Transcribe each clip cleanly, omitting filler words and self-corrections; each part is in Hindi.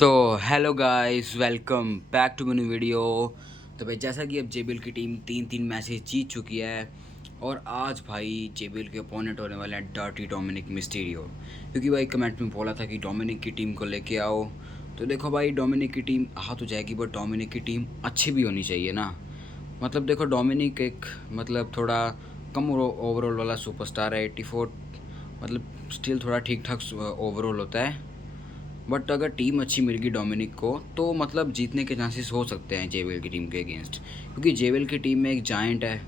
तो hello guys, welcome back to new video. तो भाई जैसा कि अब जेबीएल की टीम तीन मैचेस जीत चुकी है और आज भाई जेबीएल के ओपोनेंट होने वाले हैं डर्टी डोमिनिक मिस्टीरियो। क्योंकि भाई कमेंट में बोला था कि डोमिनिक की टीम को लेके आओ, तो देखो भाई डोमिनिक की टीम आ तो जाएगी, बट डोमिनिक की टीम अच्छी भी होनी चाहिए ना। मतलब देखो डोमिनिक एक मतलब थोड़ा कम ओवरऑल वाला सुपरस्टार है, 84, मतलब स्टिल थोड़ा ठीक ठाक ओवरऑल होता है। बट अगर टीम अच्छी मिल गई डोमिनिक को तो मतलब जीतने के चांसेस हो सकते हैं जेवेल की टीम के अगेंस्ट। क्योंकि जेवेल की टीम में एक जायंट है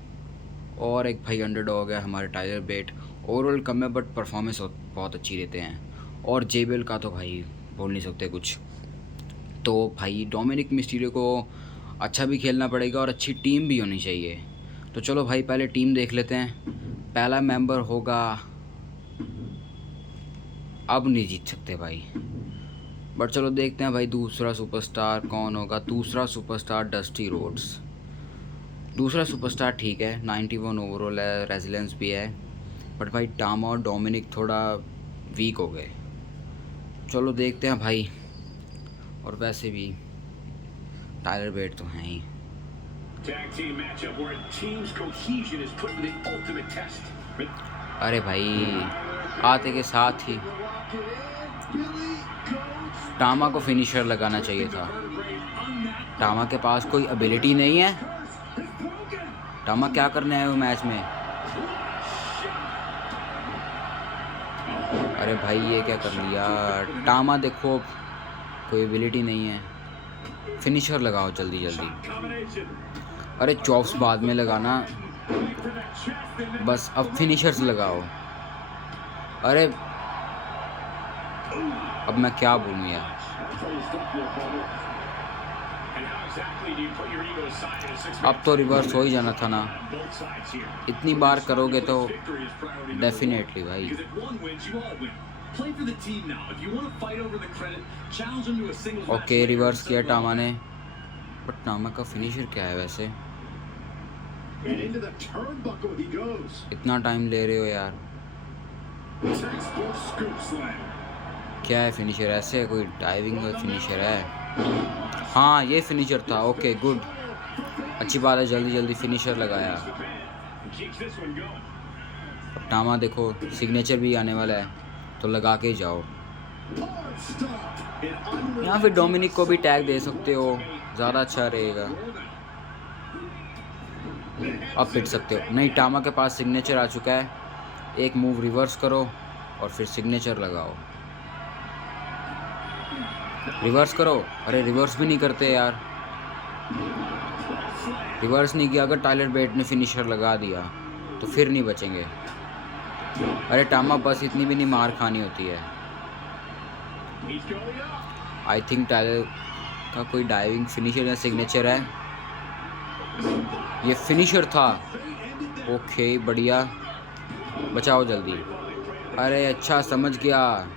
और एक भाई अंडरडॉग है हमारे टाइलर बेट। ओवरऑल कम है बट परफॉर्मेंस बहुत अच्छी देते हैं। और जेवेल का तो भाई बोल नहीं सकते कुछ। तो भाई डोमिनिक मिस्टीरियो को अच्छा भी खेलना पड़ेगा और अच्छी टीम भी होनी चाहिए। तो चलो भाई पहले टीम देख लेते हैं। पहला मेंबर होगा, अब नहीं जीत सकते भाई, बट चलो देखते हैं भाई दूसरा सुपरस्टार कौन होगा। दूसरा सुपरस्टार डस्टी रोड्स। दूसरा सुपरस्टार ठीक है, 91 ओवरऑल है, रेजिलेंस भी है, बट भाई टामा और डोमिनिक थोड़ा वीक हो गए। चलो देखते हैं भाई। और वैसे भी टायलर बेट तो हैं ही। अरे भाई आते के साथ ही टामा को फिनिशर लगाना चाहिए था। टामा के पास कोई एबिलिटी नहीं है। टामा क्या करने आए हो मैच में? अरे भाई ये क्या कर लिया टामा, देखो कोई एबिलिटी नहीं है। फिनिशर लगाओ जल्दी जल्दी। अरे चॉप्स बाद में लगाना, बस अब फिनिशर्स लगाओ। अरे अब मैं क्या बोलूँ यार। अब तो रिवर्स हो ही जाना था ना। इतनी बार करोगे तो डेफिनेटली भाई। ओके रिवर्स किया टामा ने, बट टामा का फिनिशर क्या है वैसे? इतना टाइम ले रहे हो यार। क्या है फिनिशर? ऐसे कोई डाइविंग का फिनिशर है? हाँ ये फिनिशर था। ओके गुड, अच्छी बात है, जल्दी जल्दी फिनिशर लगाया। अब टामा देखो सिग्नेचर भी आने वाला है तो लगा के जाओ। यहाँ फिर डोमिनिक को भी टैग दे सकते हो, ज़्यादा अच्छा रहेगा। अब पिट सकते हो। नहीं, टामा के पास सिग्नेचर आ चुका है, एक मूव रिवर्स करो और फिर सिग्नेचर लगाओ। रिवर्स करो। अरे रिवर्स भी नहीं करते यार। रिवर्स नहीं किया। अगर टाइलर बेट ने फिनिशर लगा दिया तो फिर नहीं बचेंगे। अरे टामा बस इतनी भी नहीं मार खानी होती है। आई थिंक टाइलर का कोई डाइविंग फिनिशर या सिग्नेचर है। ये फिनिशर था। ओके बढ़िया, बचाओ जल्दी। अरे अच्छा समझ गया,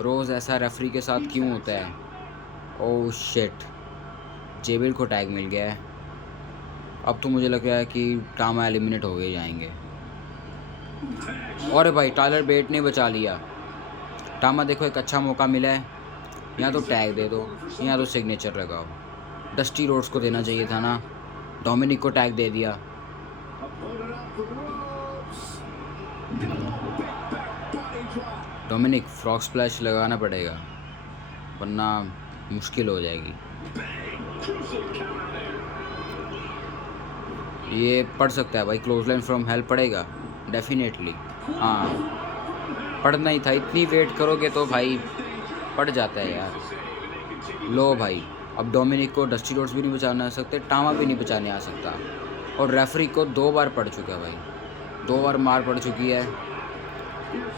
रोज़ ऐसा रेफरी के साथ क्यों होता है। ओह शिट, जेबेल को टैग मिल गया है। अब तो मुझे लग रहा है कि टामा एलिमिनेट हो गए जाएंगे। और भाई टाइलर बेट ने बचा लिया। टामा देखो एक अच्छा मौका मिला है, या तो टैग दे दो या तो सिग्नेचर लगाओ। डस्टी रोड्स को देना चाहिए था ना, डोमिनिक को टैग दे दिया। डोमिनिक फ्रॉग स्प्लैश लगाना पड़ेगा वरना मुश्किल हो जाएगी। ये पढ़ सकता है भाई, क्लोज लाइन फ्रॉम हेल्प पड़ेगा डेफिनेटली। हाँ पढ़ना ही था, इतनी वेट करोगे तो भाई पड़ जाता है यार। लो भाई अब डोमिनिक को डस्टी रोड्स भी नहीं बचाने आ सकते, टामा भी नहीं बचाने आ सकता। और रेफरी को 2 बार पड़ चुका है भाई, 2 बार मार पड़ चुकी है,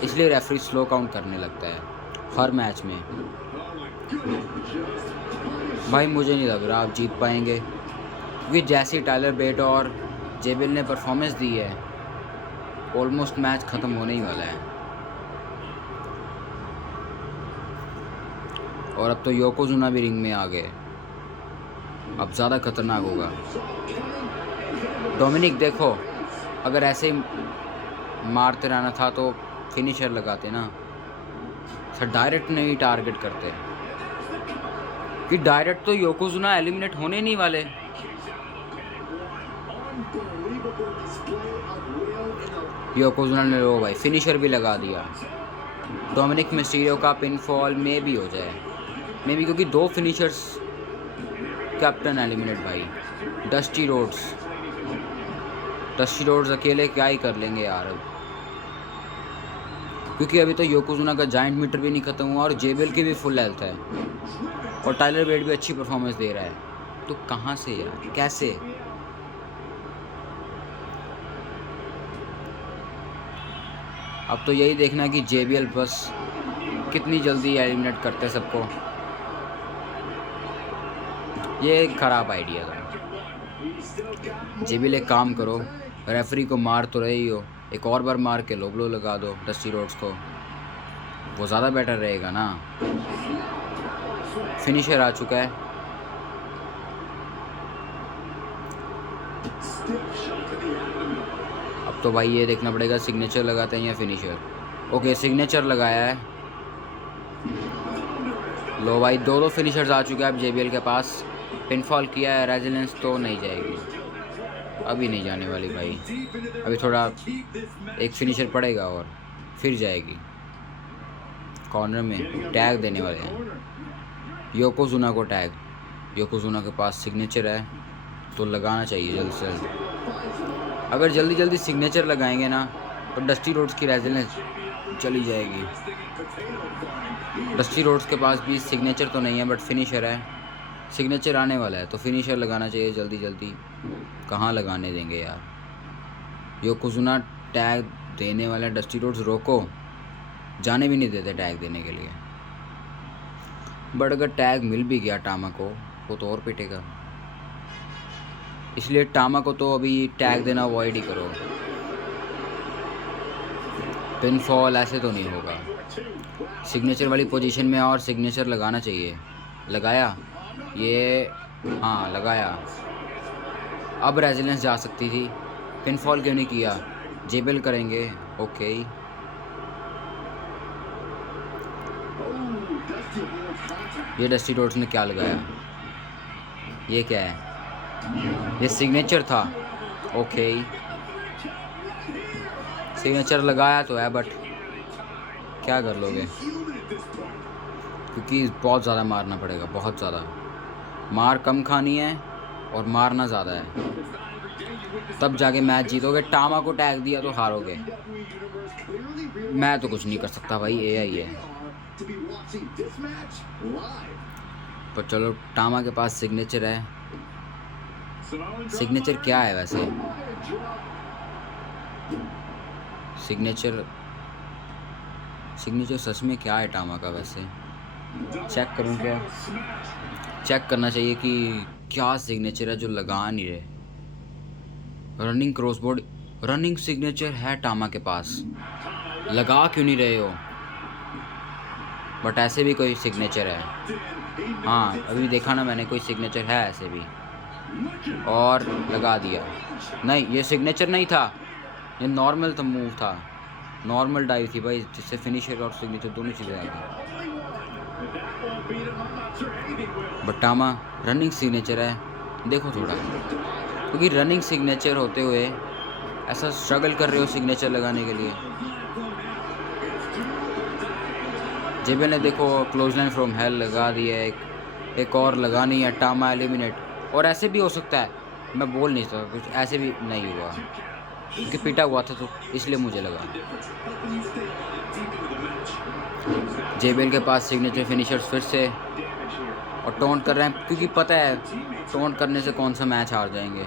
इसलिए रेफरी स्लो काउंट करने लगता है हर मैच में। भाई मुझे नहीं लग रहा आप जीत पाएंगे, क्योंकि जैसे टाइलर बेट और जेबेल ने परफॉर्मेंस दी है ऑलमोस्ट मैच ख़त्म होने ही वाला है। और अब तो योकोजुना भी रिंग में आ गए, अब ज़्यादा खतरनाक होगा। डोमिनिक देखो अगर ऐसे ही मारते रहना था तो फिनिशर लगाते ना, सर डायरेक्ट नहीं टारगेट करते। कि डायरेक्ट तो योकोजुना एलिमिनेट होने नहीं वाले। योकोजुना ने लो भाई फिनिशर भी लगा दिया। डोमिनिक मिस्टीरियो का पिनफॉल में भी हो जाए, मे भी, क्योंकि 2 फिनिशर्स कैप्टन एलिमिनेट भाई। डस्टी रोड्स अकेले क्या ही कर लेंगे यार अब, क्योंकि अभी तो योकोजुना का जाइंट मीटर भी नहीं खत्म हुआ और जेबेल की भी फुल हेल्थ है और टाइलर बेट भी अच्छी परफॉर्मेंस दे रहा है, तो कहाँ से यार, कैसे? अब तो यही देखना है कि जेबीएल बस कितनी जल्दी एलिमिनेट करते सबको। ये खराब आइडिया था। जेबीएल एक काम करो, रेफरी को मार तो रही हो, एक और बार मार के लो ब्लो लगा दो डस्टी रोड्स को, वो ज़्यादा बेटर रहेगा ना। फिनिशर आ चुका है। अब तो भाई ये देखना पड़ेगा सिग्नेचर लगाते हैं या फिनिशर। ओके सिग्नेचर लगाया है। लो भाई 2 फिनिशर्स आ चुके हैं अब जेबीएल के पास। पिनफॉल किया है, रेजिलेंस तो नहीं जाएगी, अभी नहीं जाने वाली भाई, अभी थोड़ा एक फिनिशर पड़ेगा और फिर जाएगी। कॉर्नर में टैग देने वाले हैं योकोजुना को, टैग। योकोजुना के पास सिग्नेचर है तो लगाना चाहिए जल्द से जल्द। अगर जल्दी जल्दी सिग्नेचर लगाएंगे ना तो डस्टी रोड्स की रेजिलेंस चली जाएगी। डस्टी रोड्स के पास भी सिग्नेचर तो नहीं है बट फिनिशर है, सिग्नेचर आने वाला है तो फिनिशर लगाना चाहिए जल्दी जल्दी। कहाँ लगाने देंगे यार, योकोजुना टैग देने वाले डस्टी रोड्स, रोको, जाने भी नहीं देते टैग देने के लिए। बट अगर टैग मिल भी गया टामा को, वो तो और पिटेगा, इसलिए टामा को तो अभी टैग देना अवॉइड ही करो। पिनफॉल ऐसे तो नहीं होगा, सिग्नेचर वाली पोजीशन में और सिग्नेचर लगाना चाहिए। लगाया ये, हाँ लगाया। अब रेजिलेंस जा सकती थी, पिनफॉल क्यों नहीं किया? जेबेल करेंगे, ओके। ये डस्टी रोड्स ने क्या लगाया, ये क्या है? ये सिग्नेचर था, ओके। सिग्नेचर लगाया तो है बट क्या कर लोगे, क्योंकि बहुत ज़्यादा मारना पड़ेगा, बहुत ज़्यादा मार कम खानी है और मारना ज़्यादा है, तब जाके मैच जीतोगे। टामा को टैग दिया तो हारोगे। मैं तो कुछ नहीं कर सकता भाई, एआई है। पर चलो टामा के पास सिग्नेचर है। सिग्नेचर क्या है वैसे? सिग्नेचर सच में क्या है टामा का वैसे? चेक करूं क्या? चेक करना चाहिए कि क्या सिग्नेचर है जो लगा नहीं रहे। रनिंग क्रॉसबोर्ड, रनिंग सिग्नेचर है टामा के पास, लगा क्यों नहीं रहे हो? बट ऐसे भी कोई सिग्नेचर है, हाँ अभी देखा ना मैंने, कोई सिग्नेचर है ऐसे भी, और लगा दिया। नहीं ये सिग्नेचर नहीं था, ये नॉर्मल तो मूव था, नॉर्मल डाइव थी भाई, जिससे फिनिशर और सिग्नेचर दोनों चीज़ें आ गई। बट टामा रनिंग सिग्नेचर है, देखो थोड़ा, क्योंकि रनिंग सिग्नेचर होते हुए ऐसा स्ट्रगल कर रहे हो सिग्नेचर लगाने के लिए। जेबेल ने देखो क्लोज लाइन फ्रॉम हेल लगा दिया, एक और लगानी है, टामा एलिमिनेट। और ऐसे भी हो सकता है, मैं बोल नहीं सकता कुछ, ऐसे भी नहीं हुआ क्योंकि पिटा हुआ था तो इसलिए मुझे लगा। जेबेल के पास सिग्नेचर फिनिशर्स फिर से, और टोंट कर रहे हैं क्योंकि पता है टोंट करने से कौन सा मैच हार जाएंगे।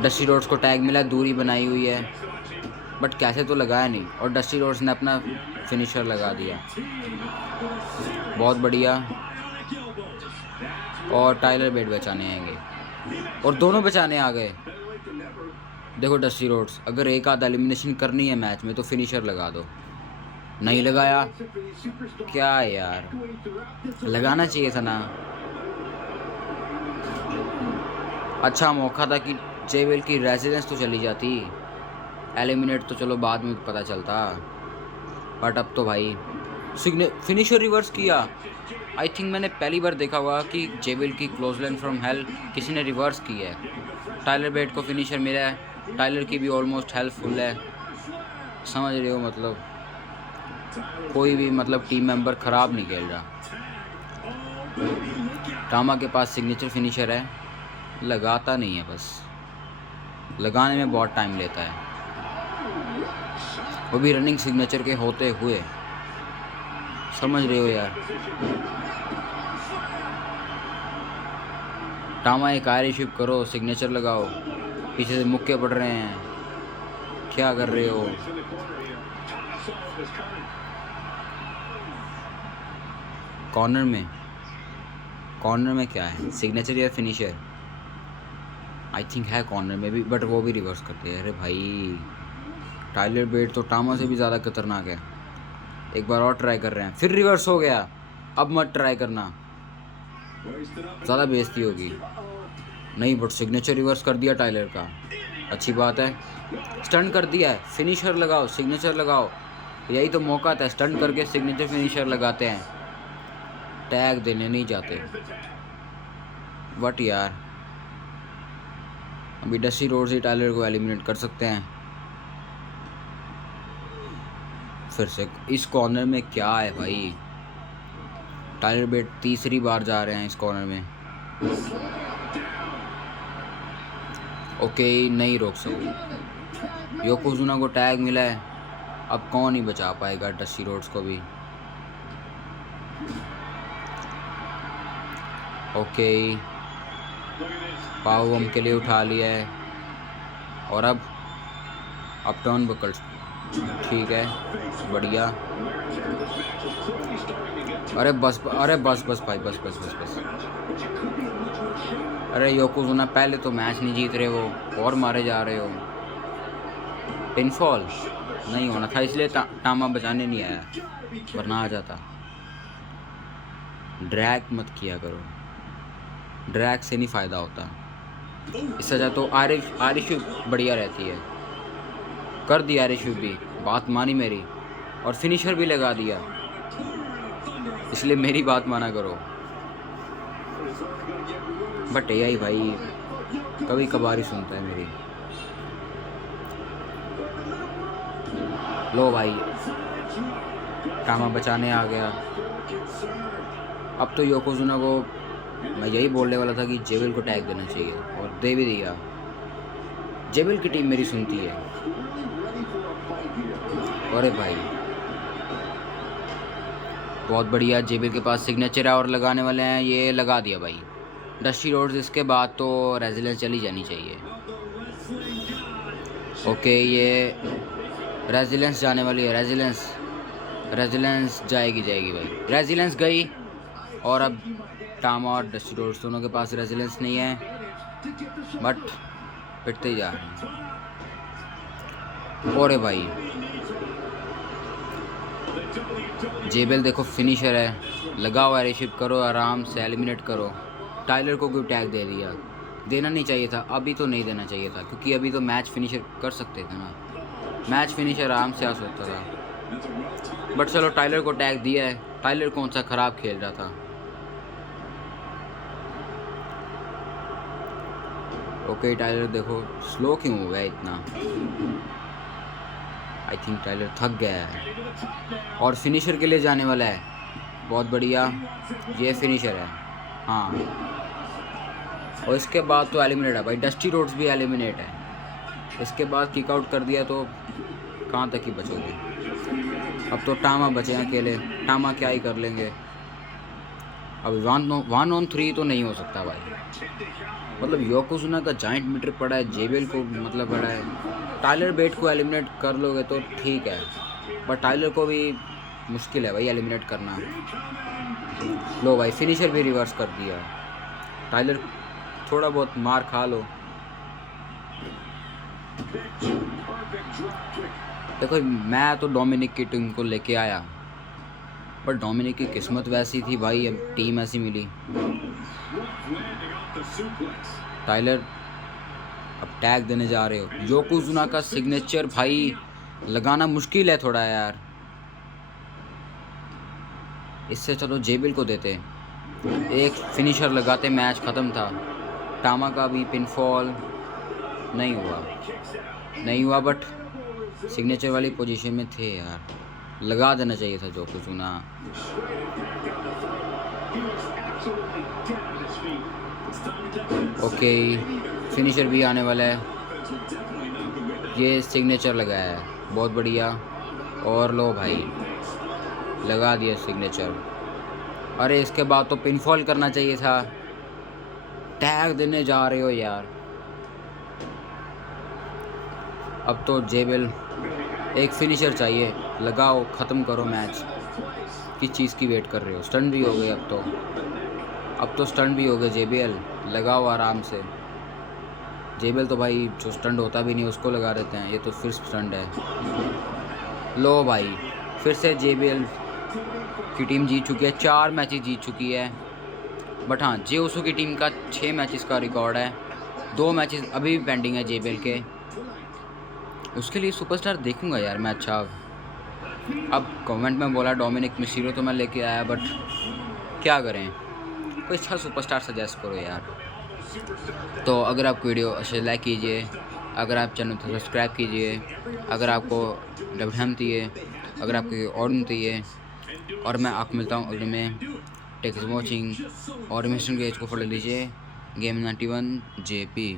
डस्टी रोड्स को टैग मिला, दूरी बनाई हुई है बट कैसे तो लगाया नहीं, और डस्टी रोड्स ने अपना फिनिशर लगा दिया, बहुत बढ़िया। और टाइलर बेट बचाने आएंगे, और दोनों बचाने आ गए। देखो डस्टी रोड्स, अगर एक आध एलिमिनेशन करनी है मैच में तो फिनिशर लगा दो, नहीं लगाया, क्या यार, लगाना चाहिए था ना। अच्छा मौका था कि जेबेल की रेजिडेंस तो चली जाती, एलिमिनेट तो चलो बाद में पता चलता, बट अब तो भाई फिनिशर रिवर्स किया। आई थिंक मैंने पहली बार देखा हुआ कि जेबिल की क्लोजलाइन फ्रॉम हेल किसी ने रिवर्स की है। टाइलर बेट को फिनिशर मिला है, टाइलर की भी ऑलमोस्ट हेल्पफुल है, समझ रहे हो, मतलब कोई भी मतलब टीम मेंबर ख़राब नहीं खेल रहा। टामा के पास सिग्नेचर फिनिशर है, लगाता नहीं है, बस लगाने में बहुत टाइम लेता है, वो भी रनिंग सिग्नेचर के होते हुए, समझ रहे हो यार। टामा एक आयरिश व्हिप करो, सिग्नेचर लगाओ, पीछे से मुक्के पड़ रहे हैं, क्या कर रहे हो। कॉर्नर में क्या है, सिग्नेचर या फिनिशर? आई थिंक है कॉर्नर में भी, बट वो भी रिवर्स करते हैं। अरे भाई टाइलर बेट तो टामा से भी ज़्यादा खतरनाक है। एक बार और ट्राई कर रहे हैं, फिर रिवर्स हो गया। अब मत ट्राई करना, ज़्यादा बेइज्जती होगी। नहीं, बट सिग्नेचर रिवर्स कर दिया टाइलर का, अच्छी बात है। स्टंट कर दिया है, फिनिशर लगाओ, सिग्नेचर लगाओ, यही तो मौका था। स्टंट करके सिग्नेचर फिनिशर लगाते हैं, टैग देने नहीं जाते। बट यार अभी डस्टी रोड्स ही टाइलर को एलिमिनेट कर सकते हैं। फिर से इस कॉर्नर में क्या है भाई, टाइलर बेट तीसरी बार जा रहे हैं इस कॉर्नर में। ओके, नहीं रोक सकते। योकोजुना को टैग मिला है, अब कौन ही बचा पाएगा डस्टी रोड्स को भी। ओके, पाव बम के लिए उठा लिया है, और अब टर्न बकल्स, ठीक है, बढ़िया। अरे बस भाई, बस। अरे योकोजुना, पहले तो मैच नहीं जीत रहे हो और मारे जा रहे हो। पिनफॉल नहीं होना था, इसलिए टामा बचाने नहीं आया, वरना आ जाता। ड्रैग मत किया करो, ड्रैग से नहीं फ़ायदा होता। इससे ज़्यादा तो आयरिश बढ़िया रहती है। कर दी आयरिश भी, बात मानी मेरी, और फिनिशर भी लगा दिया, इसलिए मेरी बात माना करो। बट यही भाई कभी कभार ही सुनता है मेरी। लो भाई, टामा बचाने आ गया। अब तो योकोजुना को मैं यही बोलने वाला था कि जेबिल को टैग देना चाहिए, और दे भी दिया। जेबिल की टीम मेरी सुनती है। अरे भाई बहुत बढ़िया, जेबिल के पास सिग्नेचर है और लगाने वाले हैं, ये लगा दिया भाई। डस्टी रोड्स, इसके बाद तो रेजिलेंस चली जानी चाहिए। ओके, ये रेजिलेंस जाने वाली है, रेजिलेंस जाएगी भाई, रेजिलेंस गई। और अब टामा और डस्टी रोड्स दोनों के पास रेजिलेंस नहीं है, बट पिटते ही जा रहे हैं। और भाई जेबेल देखो फिनिशर है, लगाओ, एयरशिप करो, आराम से एलिमिनेट करो। टाइलर को क्यों टैग दे दिया, देना नहीं चाहिए था, अभी तो नहीं देना चाहिए था, क्योंकि अभी तो मैच फिनिशर कर सकते थे ना, मैच फिनिशर आराम से आ सकता था। बट चलो, टाइलर को टैग दिया है, टाइलर कौन सा ख़राब खेल रहा था। ओके, टाइलर देखो स्लो क्यों हो गया इतना, आई थिंक टाइलर थक गया है और फिनिशर के लिए जाने वाला है। बहुत बढ़िया, ये फिनिशर है, हाँ। और इसके बाद तो एलिमिनेट है भाई, डस्टी रोड्स भी एलिमिनेट है। इसके बाद किक आउट कर दिया तो कहाँ तक ही बचोगे। अब तो टामा बचे हैं अकेले, टामा क्या ही कर लेंगे। अब 1-on-3 तो नहीं हो सकता भाई, मतलब योकोजुना का जाइंट मीटर पड़ा है, जेबेल को मतलब पड़ा है। टाइलर बेट को एलिमिनेट कर लोगे तो ठीक है, पर टाइलर को भी मुश्किल है भाई एलिमिनेट करना। लो भाई, फिनिशर भी रिवर्स कर दिया। टाइलर थोड़ा बहुत मार खा लो। देखो, मैं तो डोमिनिक की टीम को लेके आया, पर डोमिनिक की किस्मत वैसी थी भाई, अब टीम ऐसी मिली। टाइलर अब टैग देने जा रहे हो, योकोजुना का सिग्नेचर भाई लगाना मुश्किल है थोड़ा यार। इससे चलो जेबिल को देते, एक फिनिशर लगाते, मैच ख़त्म था। टामा का भी पिनफॉल नहीं हुआ बट सिग्नेचर वाली पोजीशन में थे यार, लगा देना चाहिए था जो कुछ ना। ओके, फिनिशर भी आने वाला है, ये सिग्नेचर लगाया है, बहुत बढ़िया। और लो भाई, लगा दिया सिग्नेचर। अरे इसके बाद तो पिनफॉल करना चाहिए था, टैग देने जा रहे हो यार। अब तो जेबिल, एक फिनिशर चाहिए, लगाओ, ख़त्म करो मैच। किस चीज़ की वेट कर रहे हो? स्टंट भी हो गए अब तो स्टंट भी हो गए जेबीएल, लगाओ आराम से। जेबीएल तो भाई जो स्टंट होता भी नहीं उसको लगा देते हैं, ये तो फिर स्टंट है। लो भाई, फिर से जेबीएल की टीम जीत चुकी है, 4 मैचेस जीत चुकी है। बट हाँ, जे ओसो की टीम का 6 मैचेस का रिकॉर्ड है, 2 मैचेस अभी भी पेंडिंग है जेबीएल के। उसके लिए सुपरस्टार देखूंगा यार मैं। अच्छा, अब कमेंट में बोला डोमिनिक मिस्टीरियो तो मैं लेके आया, बट क्या करें, कोई अच्छा सुपरस्टार सजेस्ट करो यार। तो अगर आपको वीडियो अच्छे लाइक कीजिए, अगर आप चैनल को सब्सक्राइब कीजिए, अगर आपको डबल चाहिए, अगर आपको और चाहिए, और मैं आपको मिलता हूँ अगले में। टेक इज वॉचिंग और मिस्टर गेज को फॉलो लीजिए, गेम 91 JP।